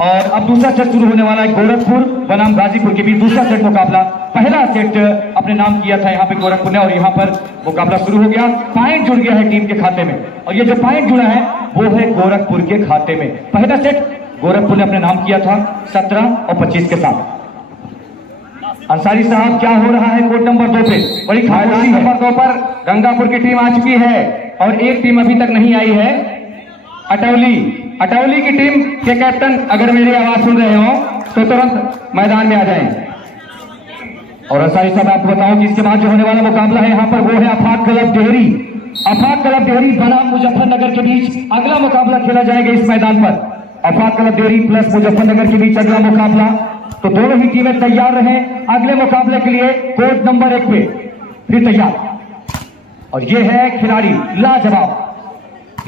और अब दूसरा सेट शुरू होने वाला है। गोरखपुर बनाम गाजीपुर के बीच दूसरा सेट मुकाबला। पहला सेट अपने नाम किया था यहाँ पे गोरखपुर ने और यहाँ पर मुकाबला शुरू हो गया। पॉइंट जुड़ गया है टीम के खाते में और ये जो पॉइंट जुड़ा है वो है गोरखपुर के खाते में। पहला सेट गोरखपुर ने अपने नाम किया था 17 और 25 के साथ। अंसारी साहब, क्या हो रहा है कोर्ट नंबर 2 पे? बड़ी खामोशी है। नंबर 2 पर गंगापुर की टीम आ चुकी है और एक टीम अभी तक नहीं आई है, अटौली की टीम के कैप्टन अगर मेरी आवाज सुन रहे हो तो तुरंत मैदान में आ जाएं। और अंसारी साहब, आपको बताऊं कि इसके बाद जो होने वाला मुकाबला है यहाँ पर वो है आफाक क्लब डेहरी बनाम मुजफ्फरनगर के बीच अगला मुकाबला खेला जाएगा इस मैदान पर। आफाक क्लब डेहरी प्लस मुजफ्फरनगर के बीच अगला मुकाबला। तो दोनों ही टीमें तैयार रहें अगले मुकाबले के लिए। कोर्ट नंबर 1 पे फिर तैयार। और ये है खिलाड़ी लाजवाब,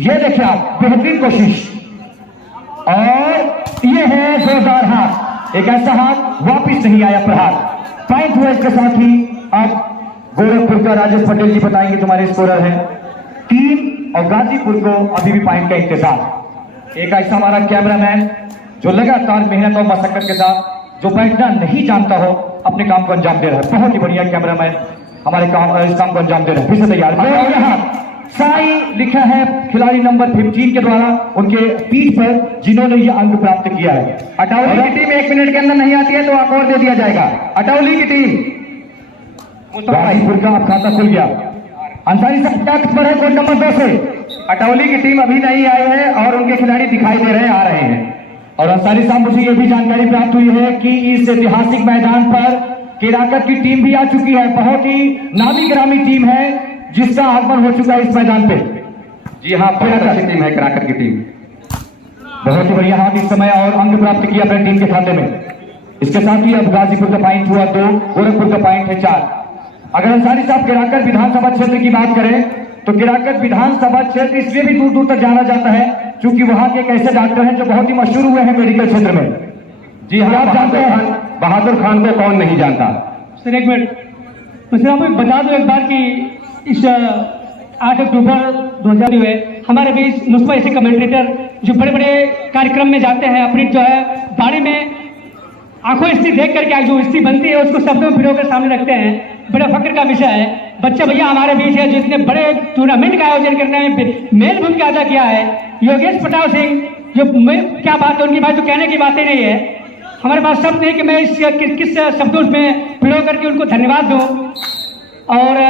ये देखिए आप, बेहतरीन कोशिश। और ये है जोरदार हाथ, एक ऐसा हाथ वापिस नहीं आया प्रहार। पॉइंट हुआ इसके साथ ही। अब गोरखपुर का राजेश पटेल जी बताएंगे तुम्हारे स्कोरर हैं 3 और गाजीपुर को अभी भी पॉइंट का इंतजार। एक ऐसा हमारा कैमरामैन जो लगातार मेहनत और मशक्कत के साथ जो बैठना नहीं जानता हो अपने काम को अंजाम दे रहा है। बहुत ही बढ़िया कैमरामैन हमारे इस काम को अंजाम दे रहे हैं। फिर से तैयार। यहाँ साई लिखा है खिलाड़ी नंबर 15 के द्वारा उनके पीठ पर जिन्होंने ये अंक प्राप्त किया है। अटौली की टीम 1 मिनट के अंदर नहीं आती है तो एक और दे दिया जाएगा। अटौली की टीम गाजीपुर का अब खाता खुल गया। अंसारी साहब पर है कोड नंबर 2 से। अटौली की टीम अभी नहीं आई है और उनके खिलाड़ी दिखाई दे रहे हैं, आ रहे हैं। और अंसारी साहब, मुझे यह भी जानकारी प्राप्त हुई है कि इस ऐतिहासिक मैदान पर केराकत की टीम भी आ चुकी है। बहुत ही नामी ग्रामी टीम है जिसका आगमन हो चुका है इस मैदान पे। जी हाँ, बहुत अच्छी टीम है केराकत की टीम। बहुत ही बढ़िया हाथ इस समय और अंक प्राप्त किया अपने टीम के खाते में। इसके साथ ही अब गाजीपुर का पॉइंट हुआ 2, गोरखपुर का पॉइंट है 4। अगर अंसारी साहब केराकत विधानसभा क्षेत्र की बात करें तो केराकत विधानसभा क्षेत्र इसलिए भी दूर दूर तक जाना जाता है क्योंकि वहां के एक ऐसे डॉक्टर हैं जो बहुत ही मशहूर हुए हैं मेडिकल क्षेत्र में। जी हाँ, आप जानते हैं बहादुर खान को कौन नहीं जानता। सर एक मिनट, तो सर आपको बता दो एक बार कि इस 8 अक्टूबर 2000 में हमारे बीच नुस्बा ऐसे कमेंटेटर जो बड़े बड़े कार्यक्रम में जाते हैं, अपनी जो है बारे में आंखों स्थिति देख करके जो स्थिति बनती है उसको शब्दों में पिरोकर सामने रखते हैं। बड़ा फक्र का विषय है। बच्चा भैया हमारे बीच है जो इतने बड़े टूर्नामेंट का आयोजन करने में मेन भूमिका अदा किया है। योगेश पटाव सिंह, जो क्या बात है उनकी बात तो कहने की बातें नहीं है। हमारे पास शब्द नहीं कि मैं किस शब्दों में पिरो करके उनको धन्यवाद दूं। और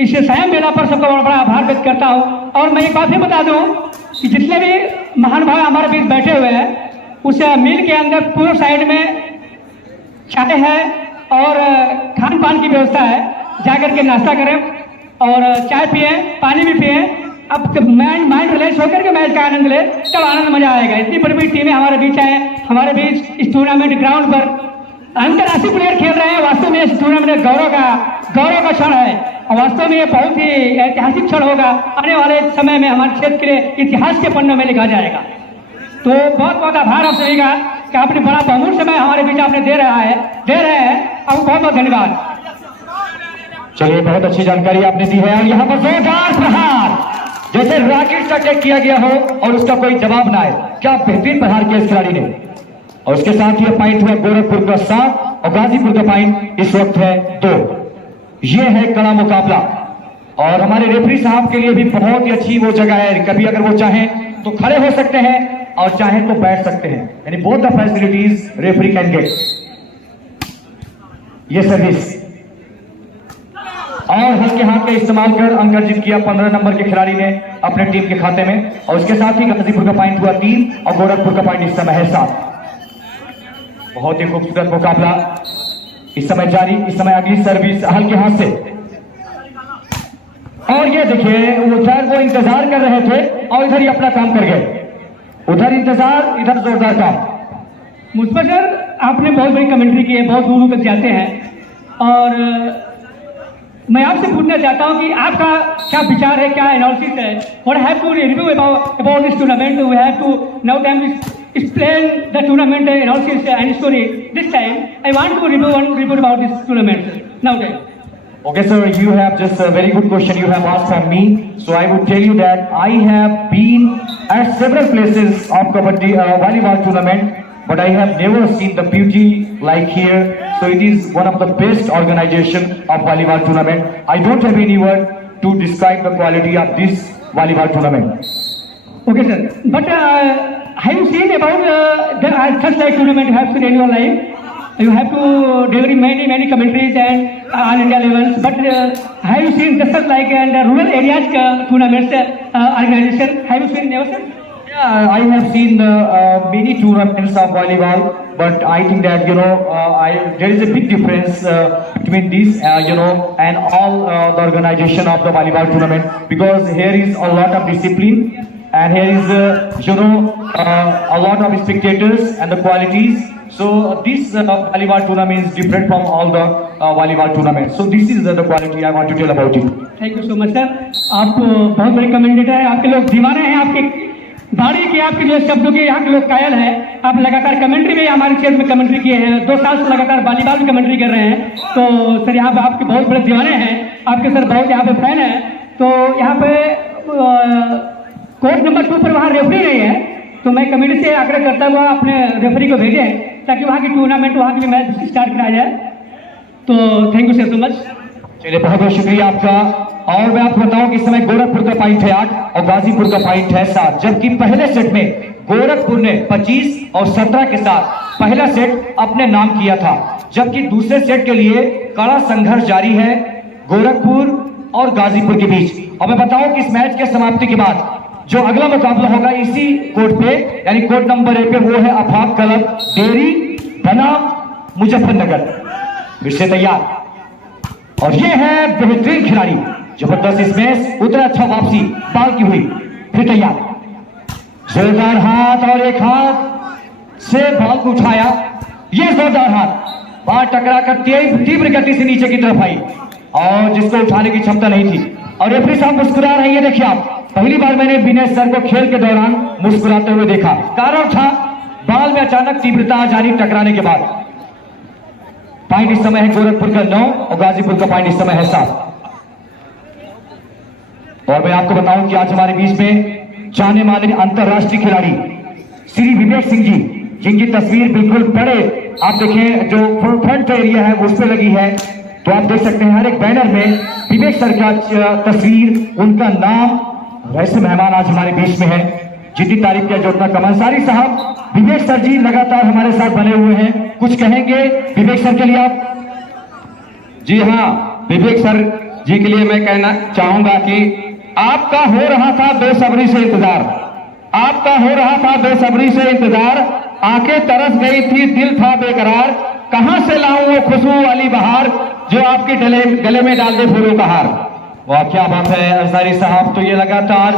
इस सायं मेला पर सबका बड़ा आभार व्यक्त करता हूं। और मैं एक बात भी बता दूं कि जितने भी महान भाव हमारे बीच बैठे हुए हैं उस मिल के अंदर पूर्व साइड में चाय है और खान पान की व्यवस्था है। जाकर के नाश्ता करें और चाय पिए, पानी भी पिए। अब माइंड रिलैक्स होकर के मैच का आनंद ले, तब आनंद मजा आएगा। इतनी बड़ी बड़ी टीमें हमारे बीच आए, हमारे बीच इस टूर्नामेंट ग्राउंड पर अंतर्राष्ट्रीय प्लेयर खेल रहे हैं। वास्तव में इस टूर्नामेंट गौरव का क्षण है और वास्तव में ये बहुत ही ऐतिहासिक क्षण होगा। आने वाले समय में हमारे क्षेत्र के लिए इतिहास के पन्नों में लिखा जाएगा। तो बहुत बहुत आभार आप सभी का कि आपने बड़ा बहुमूल्य समय हमारे बीच आपने दे रहे हैं। आपको बहुत बहुत धन्यवाद। चलिए, बहुत अच्छी जानकारी आपने दी है। और यहाँ पर जोरदार प्रहार, जैसे रॉकेट का अटैक किया गया हो और उसका कोई जवाब ना आए। क्या बेहतरीन प्रहार किया इस खिलाड़ी ने। और उसके साथ ही पॉइंट हुआ गोरखपुर का 7 और गाजीपुर का पॉइंट इस वक्त है 2। ये है कड़ा मुकाबला और हमारे रेफरी साहब के लिए भी बहुत ही अच्छी वो जगह है। कभी अगर वो चाहें तो खड़े हो सकते हैं और चाहें तो बैठ सकते हैं, यानी both the facilities referee can get. ये सर्विस और हल्के हाथ का इस्तेमाल कर अंक अर्जित किया 15 नंबर के खिलाड़ी ने अपने टीम के खाते में। और उसके साथ ही गाजीपुर का पॉइंट हुआ 3 और गोरखपुर का पॉइंट इस समय है 7। बहुत ही खूबसूरत मुकाबला इस समय जारी। इस समय अगली सर्विस हल्के हाथ से। और ये देखिए, वो इंतजार कर रहे थे और इधर ही अपना काम कर गए। उधर इंतजार, इधर जोरदार काम। मुझपर सर आपने बहुत बड़ी कमेंट्री की है, बहुत दूर दूर तक जाते हैं। और मैं आपसे पूछना चाहता हूं कि आपका क्या विचार है, क्या एनालिसिस है। What have to review about this tournament. We have to now time explain the tournament analysis and story. This time I want to review about this tournament now time. Okay sir, you have just a very good question you have asked from me. So I would tell you that I have been at several places of kabaddi volleyball tournament but I have never seen the beauty like here. So it is one of the best organization of volleyball tournament. I don't have any word to describe the quality of this volleyball tournament. Okay, sir. But have you seen about such like tournament you have seen in your life? You have to deliver many commentaries and all India levels. But have you seen just like in the rural areas tournaments organization? Have you seen never seen? Yeah, I have seen many tournaments of volleyball, but I think that there is a big difference between this and all the organization of the volleyball tournament, because here is a lot of discipline and here is a lot of spectators and the qualities. So this volleyball tournament is different from all the volleyball tournaments. So this is the quality I want to tell about it. Thank you so much sir, आप बहुत बड़े commentator हैं, आपके लोग दीवाने हैं, आपके बाड़ी के आपके जो शब्दों के यहाँ के लोग कायल हैं। आप लगातार कमेंट्री में हमारे क्षेत्र में कमेंट्री किए हैं, 2 साल से लगातार वॉलीबॉल में कमेंट्री कर रहे हैं। तो सर यहाँ पे आपके बहुत बड़े दीवाने हैं, आपके सर बहुत यहाँ पे फैन हैं। तो यहाँ पे कोर्ट नंबर 2 पर वहाँ रेफरी नहीं है, तो मैं कमेटी से आग्रह करता हुआ अपने रेफरी को भेजें ताकि वहाँ की टूर्नामेंट, वहाँ की मैच स्टार्ट कराया जाए। तो thank you sir so much. चलिए, बहुत बहुत शुक्रिया आपका। और मैं आपको बताऊं कि इस समय गोरखपुर का पॉइंट है 8 और गाजीपुर का पॉइंट है 7, जबकि पहले सेट में गोरखपुर ने 25 और 17 के साथ पहला सेट अपने नाम किया था, जबकि दूसरे सेट के लिए कड़ा संघर्ष जारी है गोरखपुर और गाजीपुर के बीच। और मैं बताऊं कि इस मैच के समाप्ति के बाद जो अगला मुकाबला होगा इसी कोर्ट पे, यानी कोर्ट नंबर 1 पे, वो है अफाक क्लब डेरी बनाम मुजफ्फरनगर। फिर से तैयार, और ये है बेहतरीन खिलाड़ी, जबरदस्त इसमें उतना अच्छा वापसी बाल की हुई। फिर तैयार, जोरदार हाथ और एक हाथ से बॉल को उठाया, ये जोरदार हाथ बाल टकरा कर तीव्र गति से नीचे की तरफ आई और जिसको उठाने की क्षमता नहीं थी। और रेफरी साहब मुस्कुरा रहे हैं, ये देखिए आप, पहली बार मैंने विनय सर को खेल के दौरान मुस्कुराते हुए देखा। कारण था बाल में अचानक तीव्रता जारी टकराने के बाद। पॉइंट इस समय है गोरखपुर का 9 और गाजीपुर का पॉइंट इस समय है 7। और मैं आपको बताऊं कि आज हमारे बीच में जाने माने अंतरराष्ट्रीय खिलाड़ी श्री विवेक सिंह जी, जिनकी तस्वीर बिल्कुल बड़े आप देखें जो फ्रंट एरिया है उस पर लगी है, तो आप देख सकते हैं हर एक बैनर में विवेक सर का तस्वीर, उनका नाम। वैसे मेहमान आज हमारे बीच में है, जितनी तारीफ किया जो उतना कम। अंसारी साहब, विवेक सर जी लगातार हमारे साथ बने हुए हैं, कुछ कहेंगे विवेक सर के लिए आप? जी हाँ, विवेक सर जी के लिए मैं कहना चाहूंगा कि आपका हो रहा था बेसब्री से इंतजार, आपका हो रहा था बेसब्री से इंतजार, आंखें तरस गई थी, दिल था बेकरार, कहां से लाऊं वो खुशबू वाली बहार जो आपके गले में डाल दे फूलों का हार। वाह, क्या बात है अंसारी साहब। तो ये लगातार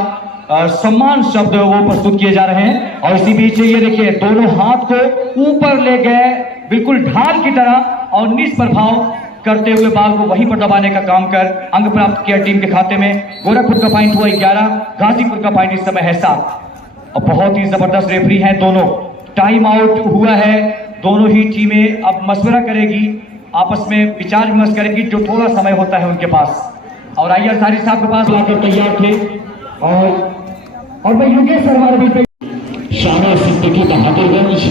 सम्मान शब्द वो प्रस्तुत किए जा रहे हैं। और इसी बीच ये देखिए, दोनों हाथ को ऊपर ले गए बिल्कुल ढाल की तरह और निष्प्रभाव करते हुए बाल को वहीं पर दबाने का काम कर अंक प्राप्त किया टीम के खाते में। गोरखपुर का पॉइंट हुआ 11, गाजीपुर का पॉइंट इस समय है 7। और बहुत ही जबरदस्त रेफरी हैं दोनों। टाइम आउट हुआ है, दोनों ही टीमें अब मशवरा करेगी, आपस में विचार विमर्श करेगी, जो थोड़ा समय होता है उनके पास। और आइए अंसारी साहब के पास लाकर तैयार थे। और मैं योगेश सर हमारे बीच में शामिल सिद्दीकी बहादुरगंज,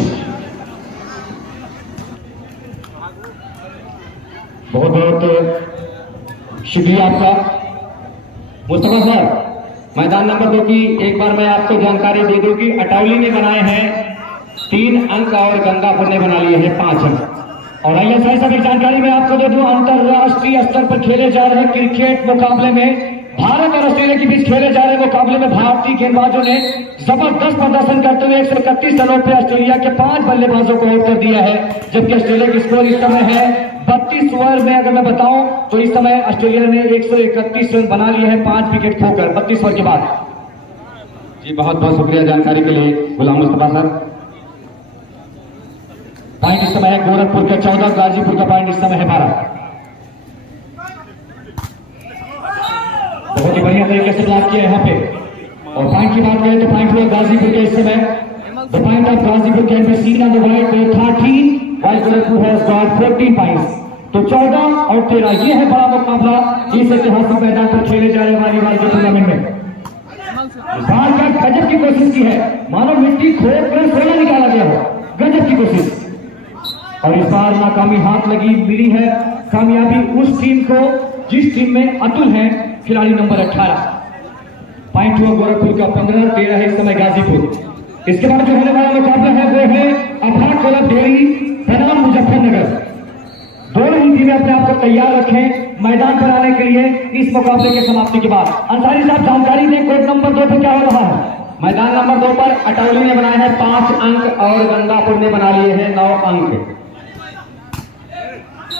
बहुत बहुत शुक्रिया आपका। मुस्तफा सर, मैदान नंबर 2 की एक बार मैं आपको जानकारी दे दूं कि अटौली ने बनाए हैं 3 अंक और गंगापुर ने बना लिए हैं 5 अंक। और आइए सारी सभी जानकारी मैं आपको दे दूं, अंतरराष्ट्रीय स्तर पर खेले जा रहे क्रिकेट मुकाबले में, भारत और ऑस्ट्रेलिया के बीच खेले जा रहे मुकाबले में भारतीय गेंदबाजों ने जबरदस्त प्रदर्शन करते हुए 131 रनों पे ऑस्ट्रेलिया के 5 बल्लेबाजों को आउट कर दिया है, जबकि ऑस्ट्रेलिया की स्कोर इस समय है 32 ओवर में। अगर मैं बताऊं तो इस समय ऑस्ट्रेलिया ने 131 रन बना लिए हैं 5 विकेट खोकर 32 ओवर के बाद। जी बहुत बहुत शुक्रिया जानकारी के लिए गुलाम मुस्तफा सर। पॉइंट इस समय है गोरखपुर का 14, गाजीपुर का पॉइंट इस समय है 12। बहुत ही बढ़िया तरीके से ब्लॉक किया यहाँ पे। और पॉइंट की बात करें तो पॉइंट हुआ गाजीपुर के इस समय। The point of Ghazipur can be seen on the wide 13, while Gorakhpur has got 14 points. तो 14 और 13 ये है बड़ा मुकाबला इस ऐतिहासिक मैदान पर खेले जा रहे वॉलीबॉल के टूर्नामेंट में। बाल का गजब की कोशिश की है, मानो मिट्टी खोद कर सोना निकाला गया हो, गजब की बार नाकामी हाथ लगी मिली है। कामयाबी उस टीम को जिस टीम में अतुल है, खिलाड़ी नंबर 18। पॉइंट हुआ गोरखपुर का 15-13 है इस समय गाजीपुर। इसके बाद जो होने वाला मुकाबला है वो है अभा क्लब डेयरी बनाम मुजफ्फरनगर। दोनों ही टीमें अपने आप को तैयार रखें मैदान पर आने के लिए इस मुकाबले के समाप्ति के बाद। अंसारी साहब जानकारी दें, कोर्ट नंबर 2 पर क्या हो रहा है? मैदान नंबर 2 पर अटौली ने बनाए हैं 5 अंक और गंगापुर ने बना लिए हैं 9 अंक।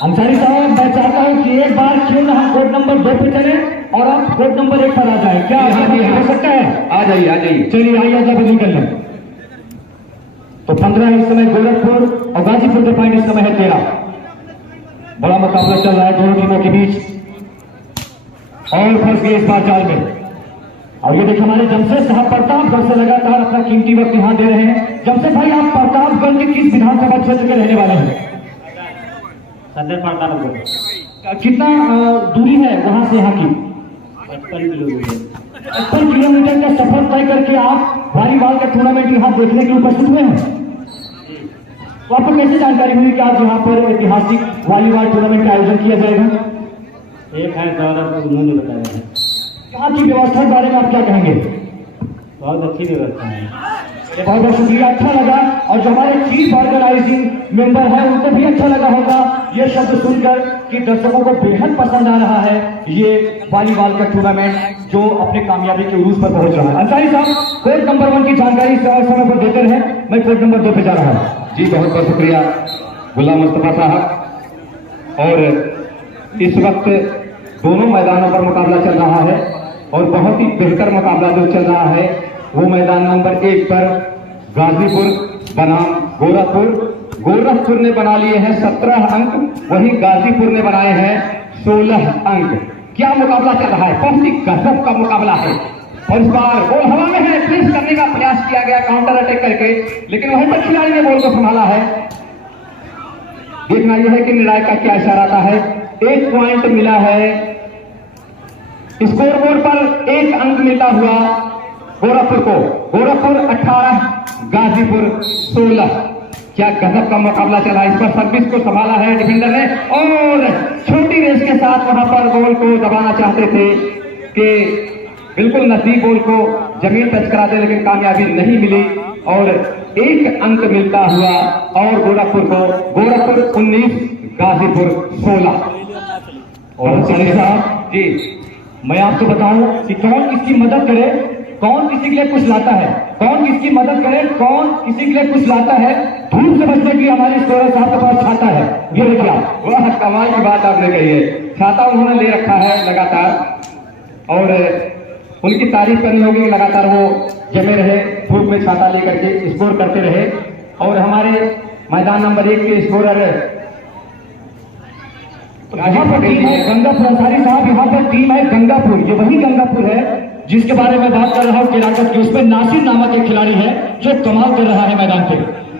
अंसारी साहब, मैं चाहता हूं कि एक बार क्यों ना हम कोर्ट नंबर 2 पे चले और आप कोर्ट नंबर 1 पर आ जाए। क्या हो सकता है? आ जाइए आ जाइए। चलिए आइए अदला बदली कर लें। तो 15 इस समय गोरखपुर और गाजीपुर के पॉइंट इस समय है 13। बड़ा मुकाबला चल रहा है दोनों टीमों के बीच और फंस गए इस बार जाल में। और ये देखिए हमारे जमशेद साहब प्रतापगढ़ से लगातार अपना कीमती वक्त यहां दे रहे हैं। जमशेद भाई, आप प्रतापगढ़ के किस विधानसभा क्षेत्र के रहने वाले हैं? सदर प्रतापगढ़। कितना दूरी है वहां से यहाँ की? 55 किलोमीटर का सफर तय करके आप वॉलीबॉल का टूर्नामेंट यहाँ देखने के लिए उपस्थित हुए हैं। तो आपको कैसे जानकारी हुई कि आज यहाँ पर ऐतिहासिक वॉलीबॉल टूर्नामेंट का आयोजन किया जाएगा? एक है दौरा, उन्होंने बताया है। यहाँ की व्यवस्था के बारे में आप क्या कहेंगे? बहुत अच्छी व्यवस्था है। बहुत बहुत शुक्रिया, अच्छा लगा। और जो हमारे चीफ ऑर्गेनाइजिंग मेंबर है उनको भी अच्छा लगा होगा ये शब्द सुनकर कि दर्शकों को बेहद पसंद आ रहा है ये वॉलीबॉल का टूर्नामेंट जो अपने कामयाबी के उरूज पर पहुंच रहा है। अंसारी साहब, कोर्ट नंबर 1 की जानकारी समय पर देते रहे। मैं कोर्ट नंबर 2 पे जा रहा हूँ। जी बहुत बहुत शुक्रिया गुलाम मुस्तफा साहब। और इस वक्त दोनों मैदानों पर मुकाबला चल रहा है और बहुत ही बेहतर मुकाबला जो चल रहा है वो मैदान नंबर 1 पर गाजीपुर बनाम गोरखपुर ने बना लिए हैं 17 अंक, वहीं गाजीपुर ने बनाए हैं 16 अंक। क्या मुकाबला चल रहा है, बहुत ही गजब का मुकाबला है। और इस बार बॉल हवा में है, प्रेस करने का प्रयास किया गया काउंटर अटैक करके, लेकिन वहीं पर खिलाड़ी ने बॉल को संभाला है। देखना यह है कि निर्णायक का क्या इशारा आता है। 1 पॉइंट मिला है स्कोर बोर्ड पर, 1 अंक मिलता हुआ गोरखपुर को। गोरखपुर 18, गाजीपुर 16। क्या गजब का मुकाबला चला। इस पर सर्विस को संभाला है डिफेंडर ने और छोटी रेस के साथ वहां पर बॉल को दबाना चाहते थे कि बिल्कुल नजदीक बॉल को जमीन टच करा दे, लेकिन कामयाबी नहीं मिली और 1 अंक मिलता हुआ और गोरखपुर 19, गाजीपुर 16। और साहब जी, मैं आपको बताऊं कि कौन किसकी मदद करे, कौन किसी के लिए कुछ लाता है, कौन किसकी मदद करे, कौन किसी के लिए कुछ लाता है। धूप से बचने के लिए हमारे स्कोरर साहब के पास छाता है। ये देखिए आप, वह कमाल की बात आपने कही है। छाता उन्होंने ले रखा है लगातार और उनकी तारीफ करनी होगी। लगातार वो जमे रहे, धूप में छाता लेकर के स्कोर करते रहे। और हमारे मैदान नंबर 1 के स्कोरर यहाँ पर टीम है गंगापुर। अंसारी साहब, यहाँ पर टीम है गंगापुर, जो वही गंगापुर है जिसके बारे में बात कर रहा हूँ केराकत की। उसमें नासिर नामक एक खिलाड़ी है जो कमाल कर रहा है मैदान पे।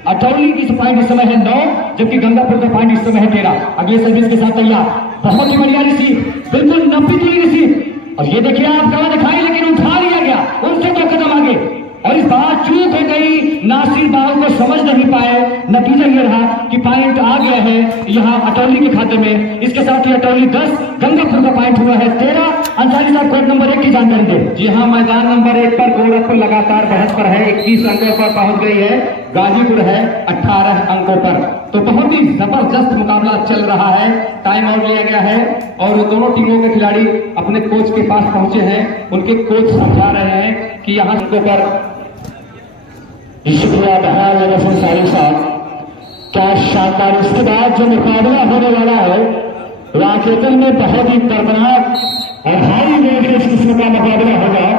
अटौली की पॉइंट इस समय है 9, जबकि गंगापुर का पॉइंट इस समय है 13। अगले सर्विस के साथ तैयार, बहुत ही बढ़िया रिसीव, बिल्कुल 90 की रिसीव। और ये देखिए आप कला दिखाई, लेकिन उठा लिया गया उनसे 2 कदम आगे। और इस बार चूक हो गई, नासिर बाल को समझ नहीं पाए। नतीजा ये रहा कि पॉइंट आ गया है यहाँ अटौली के खाते में। इसके साथ ही अटौली 10, गंगापुर का पॉइंट हुआ है 13। अंसारी साहब, कोर्ट नंबर 1 की जानकारी दें। जी हाँ, मैदान नंबर 1 पर गोरखपुर लगातार बढ़त पर है, 21 अंकों पर पहुंच गई है। गाजीपुर है 18 अंकों पर। तो बहुत ही जबरदस्त मुकाबला चल रहा है। टाइम आउट लिया गया है और दोनों टीमों के खिलाड़ी अपने कोच के पास पहुंचे हैं। उनके कोच समझा रहे हैं कि यहाँ अंकों पर। शुक्रिया अंसारी साहब, क्या शानदार। इसके बाद जो मुकाबला होने वाला है राकेतन में बहुत ही दर्दनाक और हाई वेटेज किस्म का मुकाबला होगा,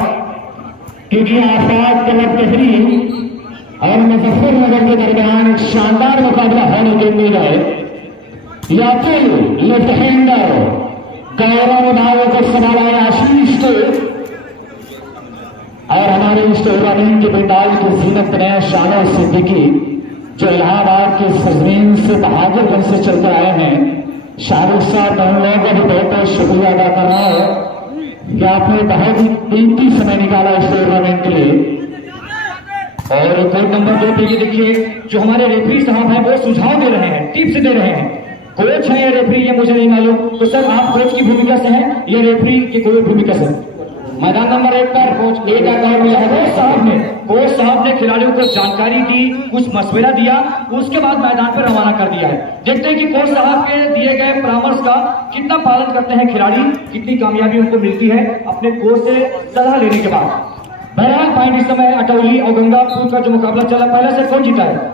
क्योंकि आफाक क्लब टिहरी और मुजफ्फरनगर के दरमियान एक शानदार मुकाबला होने की उम्मीद है। याकुल लेफ्ट हैंडर गौरव नाव को संभाला आशीष और हमारे इस टूर्नामेंट के मिसाल की जीनत ने शानो सिद्दीकी जो इलाहाबाद के सरजमीन से बहादुरगंज से चलकर आए हैं। शाहरुख साहब, मैं उन लोगों का भी बहुत बहुत शुक्रिया अदा कर रहा हूं कि आपने बहुत ही कीमती समय निकाला इस टूर्नामेंट के लिए। और कोर्ट नंबर 2 पे ये देखिए जो हमारे रेफरी साहब हैं वो सुझाव दे रहे हैं, टिप्स दे रहे हैं। कोच है या रेफरी ये मुझे नहीं मालूम, तो सर आप कोच की भूमिका से हैं या रेफरी की कोई भूमिका से? मैदान नंबर 1 पर कोच ए का कोच साहब ने खिलाड़ियों को जानकारी दी, कुछ मशवरा दिया, उसके बाद मैदान पर रवाना कर दिया है। देखते हैं कि कोच साहब के दिए गए परामर्श का कितना पालन करते हैं खिलाड़ी, कितनी कामयाबी उनको मिलती है अपने कोच से सलाह लेने के बाद। बहरहाल पॉइंट इस समय अटौली और गंगापुर का जो मुकाबला चला, पहला सेट कौन जीता है?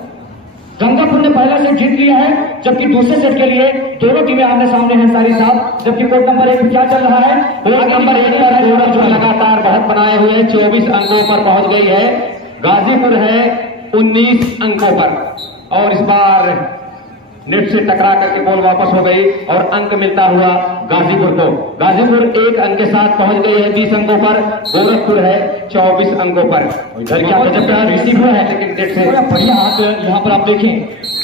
गंगापुर ने पहला सेट जीत लिया है, जबकि दूसरे सेट के लिए दोनों टीमें आमने सामने हैं सारी साहब। जबकि कोर्ट नंबर 1 क्या चल रहा है? कोर्ट नंबर 1 पर गोरख जो लगातार बढ़त बनाए हुए हैं, 24 अंकों पर पहुंच गई है। गाजीपुर है 19 अंकों पर और इस बार नेट से टकरा करके बॉल वापस हो गई और अंक मिलता हुआ गाजीपुर को। गाजीपुर 1 अंक के साथ पहुंच गई है 20 अंकों पर, गोरखपुर है 24 अंकों पर। इधर क्या गजब का रिसीव हुआ है, लेकिन नेट से बढ़िया हाथ यहाँ पर आप देखें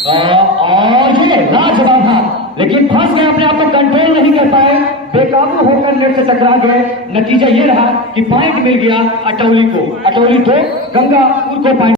और ये लाजवाब हाथ, लेकिन फंस गए, अपने आप को कंट्रोल नहीं कर पाए, बेकाबू होकर नेट से टकरा गए। नतीजा ये रहा कि पॉइंट मिल गया अटौली को, अटौली 2 गंगापुर को पॉइंट